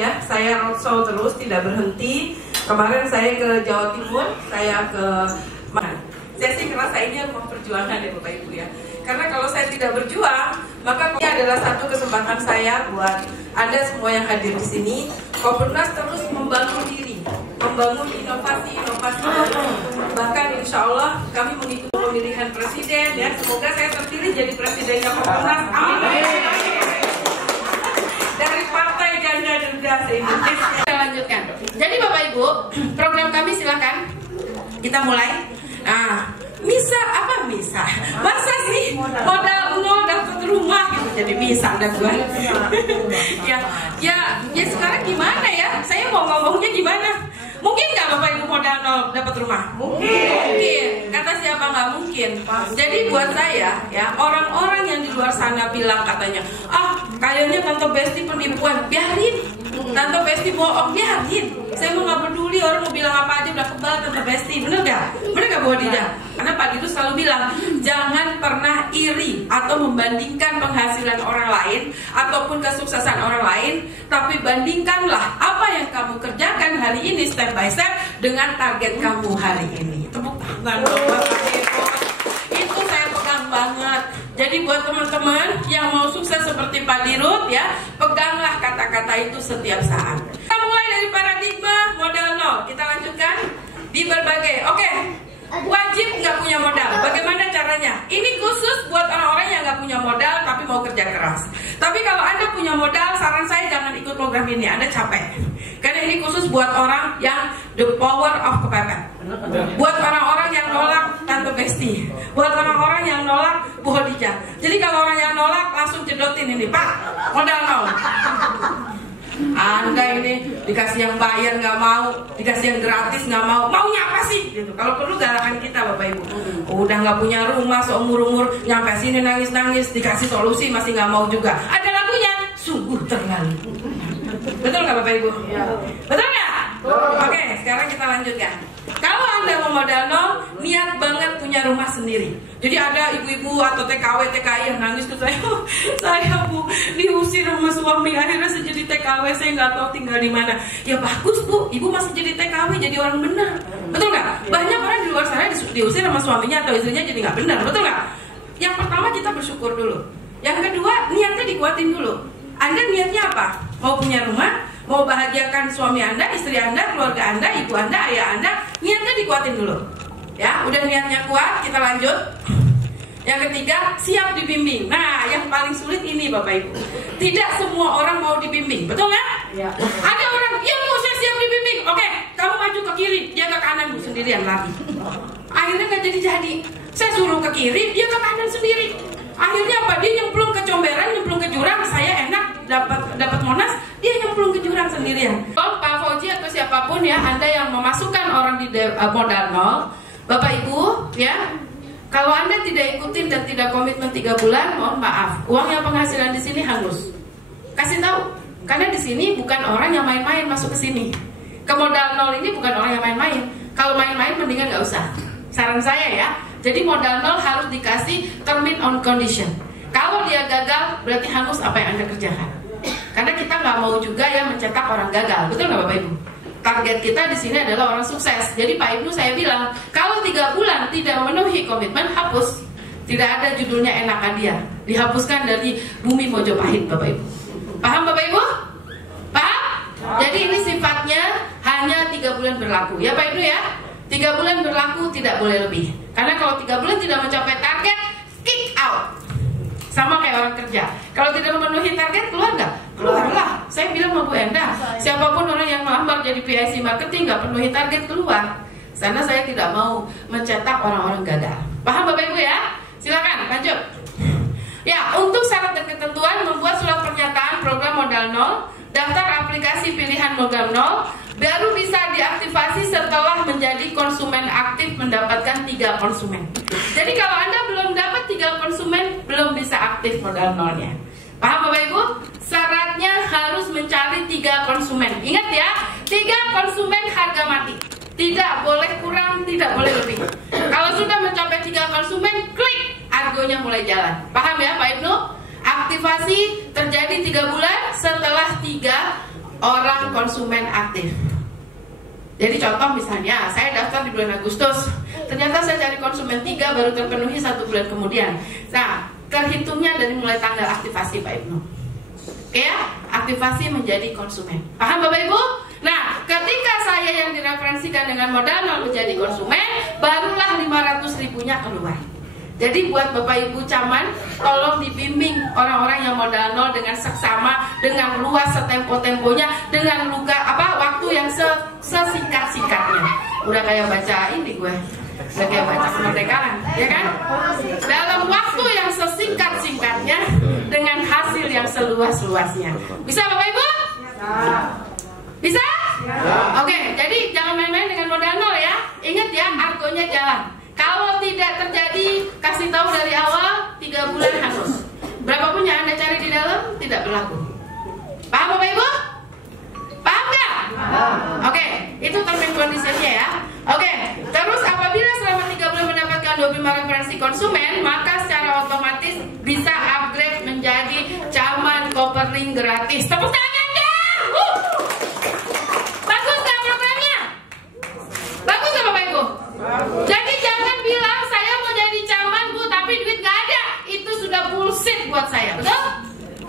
ya, saya roadshow terus, tidak berhenti. Kemarin saya ke Jawa Timur, saya ke mana? Saya sih ngerasa ini rumah perjuangan ya Bapak Ibu ya. Karena kalau saya tidak berjuang, maka ini adalah satu kesempatan saya buat Anda semua yang hadir di sini. Komponas terus membangun diri, membangun inovasi-inovasi. Bahkan insya Allah kami mengikuti pemilihan presiden ya. Semoga saya terpilih jadi presidennya Komponas. Amin. Dari Partai Ganda Denda se-Indonesia. Kita lanjutkan. Jadi Bapak Ibu, program kami silakan kita mulai. Nah, misa apa misa? Masa sih modal nol dapat rumah gitu, jadi misa udah gua. ya sekarang gimana ya? Saya mau ngomongnya gimana? Mungkin nggak Bapak Ibu modal nol dapat rumah? Mungkin. Kata siapa nggak mungkin? Jadi buat saya ya, orang-orang yang di luar sana bilang katanya, kayaknya Tante Besti penipuan, biarin. Tante Besti bohong, biarin. Saya mau nggak peduli orang mau bilang apa aja, udah kebal Tante Besti, bener gak? Bener gak Bu Adida? Karena Pak Didu selalu bilang, jangan pernah iri atau membandingkan penghasilan orang lain ataupun kesuksesan orang lain, tapi bandingkanlah apa yang kamu kerjakan hari ini step by step dengan target kamu hari ini. Tepuk tangan buat Pak Didu. Itu saya pegang banget. Jadi buat teman-teman yang mau sukses seperti Pak Dirut ya, peganglah kata-kata itu setiap saat. Kita mulai dari paradigma modal nol. Kita lanjutkan di berbagai. Oke, wajib nggak punya modal. Bagaimana caranya? Ini khusus buat orang-orang yang nggak punya modal tapi mau kerja keras. Tapi kalau Anda punya modal, saran saya jangan ikut program ini. Anda capek. Karena ini khusus buat orang yang the power of kepepet. Buat orang-orang yang nolak Tante Besti, buat orang-orang yang nolak Bu Hodijah. Jadi kalau orang yang nolak langsung cedotin ini, Pak, modal nol. Anda ini dikasih yang bayar nggak mau, dikasih yang gratis nggak mau, maunya apa sih? Gitu. Kalau perlu galakan kita Bapak Ibu. Udah nggak punya rumah seumur-umur, nyampe sini nangis-nangis, dikasih solusi masih nggak mau juga. Ada lagunya, sungguh terlalu. Betul nggak Bapak Ibu? Ya. Betul nggak? Oke, sekarang kita lanjutkan. Kalau Anda mau modal nol, niat banget punya rumah sendiri. Jadi ada ibu-ibu atau TKW, TKI yang nangis ke saya, saya Bu diusir sama suami, akhirnya saya jadi TKW, saya nggak tahu tinggal di mana. Ya bagus Bu, Ibu masih jadi TKW, jadi orang benar. Betul nggak? Banyak orang di luar sana diusir sama suaminya atau istrinya jadi nggak benar, betul nggak? Yang pertama kita bersyukur dulu. Yang kedua niatnya dikuatin dulu. Anda niatnya apa? Mau punya rumah? Mau bahagiakan suami Anda, istri Anda, keluarga Anda, ibu Anda, ayah Anda, niatnya dikuatin dulu. Ya, udah niatnya kuat, kita lanjut. Yang ketiga, siap dibimbing. Nah, yang paling sulit ini Bapak Ibu. Tidak semua orang mau dibimbing, betul nggak? Ya. Ada orang, ya Bu, saya siap dibimbing. Oke, kamu maju ke kiri, dia ke kanan Bu, sendirian lagi. Akhirnya nggak jadi-jadi. Saya suruh ke kiri, dia ke kanan sendiri. Akhirnya apa? Dia nyemplung ke comberan, nyemplung ke jurang. Saya enak dapat Monas, dia nyemplung ke jurang sendirian. Pak Fauji atau siapapun ya, Anda yang memasukkan orang di modal nol, Bapak Ibu ya, kalau Anda tidak ikutin dan tidak komitmen 3 bulan, mohon maaf, uang yang penghasilan di sini hangus. Kasih tahu, karena di sini bukan orang yang main-main masuk ke sini. Ke modal nol ini bukan orang yang main-main. Kalau main-main mendingan nggak usah. Saran saya ya. Jadi modal nol harus dikasih termin on condition. Kalau dia gagal, berarti hangus apa yang Anda kerjakan. Karena kita nggak mau juga ya mencetak orang gagal, betul nggak Bapak Ibu? Target kita di sini adalah orang sukses. Jadi Pak Ibnu saya bilang, kalau 3 bulan tidak memenuhi komitmen, hapus. Tidak ada judulnya enakan dia, dihapuskan dari bumi Mojopahit Bapak Ibu. Paham Bapak Ibu? Paham? Jadi ini sifatnya hanya 3 bulan berlaku, ya Pak Ibnu ya. 3 bulan berlaku, tidak boleh lebih. Karena kalau 3 bulan tidak mencapai target, kick out. Sama kayak orang kerja. Kalau tidak memenuhi target, keluar nggak? Keluarlah. Saya bilang sama Bu Enda, siapapun orang yang melamar jadi PIC marketing nggak penuhi target, keluar. Karena saya tidak mau mencetak orang-orang gagal. Paham Bapak Ibu ya? Silakan lanjut. Ya, untuk syarat dan ketentuan membuat surat pernyataan program modal nol, daftar aplikasi pilihan modal nol, baru bisa diaktifasi setelah menjadi konsumen aktif mendapatkan 3 konsumen. Jadi kalau Anda belum dapat 3 konsumen, belum bisa aktif modal nolnya. Paham Bapak Ibu? Syaratnya harus mencari 3 konsumen. Ingat ya, 3 konsumen harga mati. Tidak boleh kurang, tidak boleh lebih. Kalau sudah mencapai 3 konsumen, klik, argonya mulai jalan. Paham ya Pak Ibnu? Aktivasi terjadi 3 bulan, setelah 3 orang konsumen aktif. Jadi contoh misalnya, saya daftar di bulan Agustus, ternyata saya cari konsumen 3 baru terpenuhi 1 bulan kemudian. Nah, terhitungnya dari mulai tanggal aktivasi Pak Ibnu. Oke ya, aktivasi menjadi konsumen. Paham Bapak Ibu? Nah, ketika saya yang direferensikan dengan modal nol menjadi konsumen, barulah 500 ribunya keluar. Jadi buat Bapak Ibu caman, tolong dibimbing orang-orang yang modal nol dengan seksama, dengan luas setempo-temponya, dengan waktu yang sesingkat-singkatnya. Udah kayak baca ini gue, udah kayak baca kemerdekaan, ya kan? Dalam waktu yang sesingkat-singkatnya, dengan hasil yang seluas-luasnya. Bisa Bapak Ibu? Bisa? Oke, jadi jangan main-main dengan modal nol ya. Ingat ya, argonya jalan. Kalau tidak terjadi, kasih tahu dari awal, 3 bulan hangus. Berapapun yang Anda cari di dalam, tidak berlaku. Paham Bapak Ibu? Paham nggak? Oke, itu term and conditionnya ya. Oke, terus apabila selama 3 bulan mendapatkan 25 referensi konsumen, maka secara otomatis bisa upgrade menjadi caman Copperlink gratis. Tepuk tangan dong! Bagus nggak programnya? Bagus nggak Bapak Ibu? Jadi jangan bilang saya mau jadi caman Bu, tapi duit nggak ada. Itu sudah bullshit buat saya, betul?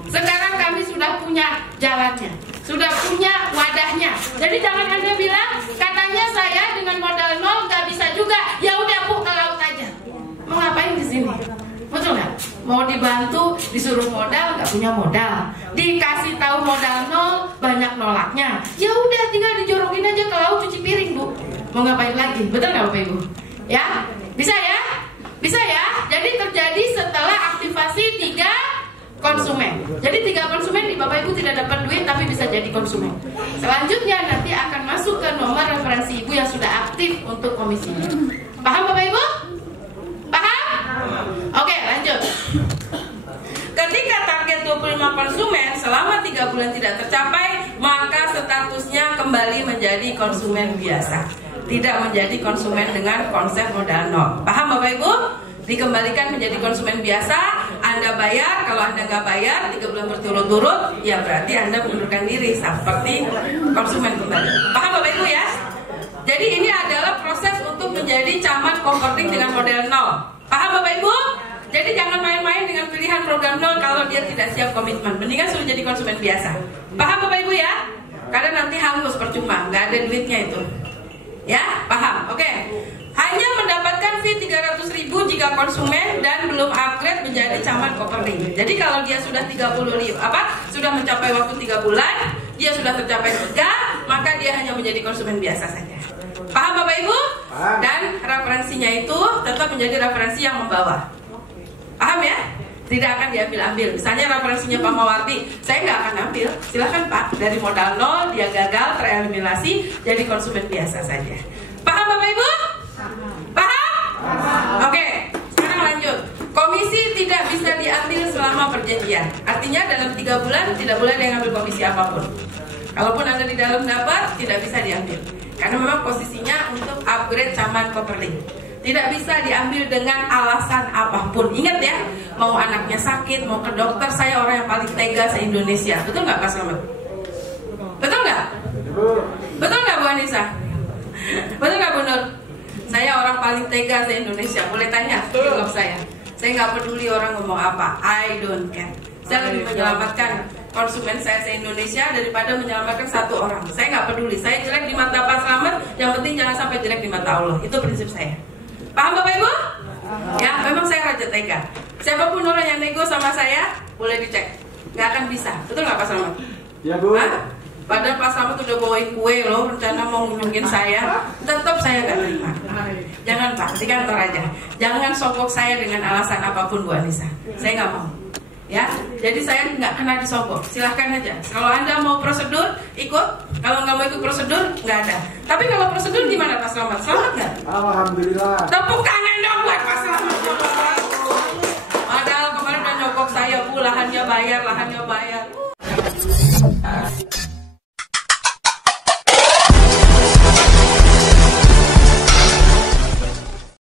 Sekarang kami sudah punya jalannya, sudah punya wadahnya. Jadi jangan Anda bilang katanya saya dengan modal nol nggak bisa juga. Ya udah Bu, ke laut aja. Mau ngapain di sini? Betul nggak? Mau dibantu, disuruh modal, nggak punya modal. Dikasih tahu modal nol, banyak nolaknya. Ya udah, tinggal dijorokin aja ke laut cuci piring Bu. Mau ngapain lagi? Betul nggak Bapak Ibu? Ya, bisa ya? Bisa ya? Jadi terjadi setelah aktivasi 3 konsumen. Jadi 3 konsumen di Bapak Ibu tidak dapat duit tapi bisa jadi konsumen. Selanjutnya nanti akan masuk ke nomor referensi Ibu yang sudah aktif untuk komisinya. Paham Bapak Ibu? Paham? Oke, lanjut. Ketika target 25 konsumen selama 3 bulan tidak tercapai, maka statusnya kembali menjadi konsumen biasa. Tidak menjadi konsumen dengan konsep modal nol. Paham Bapak Ibu? Dikembalikan menjadi konsumen biasa. Anda bayar, kalau Anda nggak bayar 3 bulan berturut-turut, ya berarti Anda mengundurkan diri seperti konsumen kembali. Paham Bapak Ibu ya? Jadi ini adalah proses untuk menjadi camat Copperlink dengan model nol. Paham Bapak Ibu? Jadi jangan main-main dengan pilihan program nol kalau dia tidak siap komitmen. Mendingan suruh jadi konsumen biasa. Paham Bapak Ibu ya? Karena nanti hangus percuma, nggak ada duitnya itu. Ya, paham? Oke. Hanya mendapatkan fee 300.000 jika konsumen dan belum upgrade menjadi camat Copperlink. Jadi kalau dia sudah sudah mencapai waktu 3 bulan, dia sudah tercapai 3, maka dia hanya menjadi konsumen biasa saja. Paham Bapak Ibu? Dan referensinya itu tetap menjadi referensi yang membawa. Paham ya? Tidak akan diambil-ambil. Misalnya referensinya Pak Mawardi, saya nggak akan ambil. Silahkan Pak, dari modal nol dia gagal tereliminasi jadi konsumen biasa saja. Paham Bapak Ibu? Paham? Oke, sekarang lanjut. Komisi tidak bisa diambil selama perjanjian. Artinya dalam 3 bulan tidak boleh dia ngambil komisi apapun. Kalaupun Anda di dalam dapat, tidak bisa diambil. Karena memang posisinya untuk upgrade caman Copperlink. Tidak bisa diambil dengan alasan apapun. Ingat ya, mau anaknya sakit, mau ke dokter, saya orang yang paling tega se-Indonesia. Betul nggak Pak Slamet? Betul nggak? Betul nggak Bu Anissa? Betul nggak Bu Nur? Saya orang paling tega se-Indonesia. Boleh tanya di blog saya. Saya nggak peduli orang ngomong apa. I don't care. Saya lebih menyelamatkan konsumen saya se-Indonesia daripada menyelamatkan 1 orang. Saya nggak peduli. Saya jelek di mata Pak Slamet, yang penting jangan sampai jelek di mata Allah. Itu prinsip saya. Paham Bapak Ibu? Ya, memang saya raja tega. Siapapun orang yang nego sama saya, boleh dicek. Nggak akan bisa. Betul nggak Pak Slamet? Ya Bu. Padahal Pak Slamet udah bawain kue loh, rencana mau ngunjungin saya. Tetap saya nggak terima. Jangan Pak, di kantor aja. Jangan sogok saya dengan alasan apapun Bu Anissa. Saya nggak mau. Ya, jadi saya nggak kena disogok. Silahkan aja. Kalau Anda mau prosedur, ikut. Kalau nggak mau ikut prosedur, nggak ada. Tapi kalau prosedur gimana Pak Slamet? Selamat nggak? Alhamdulillah. Tepuk tangan.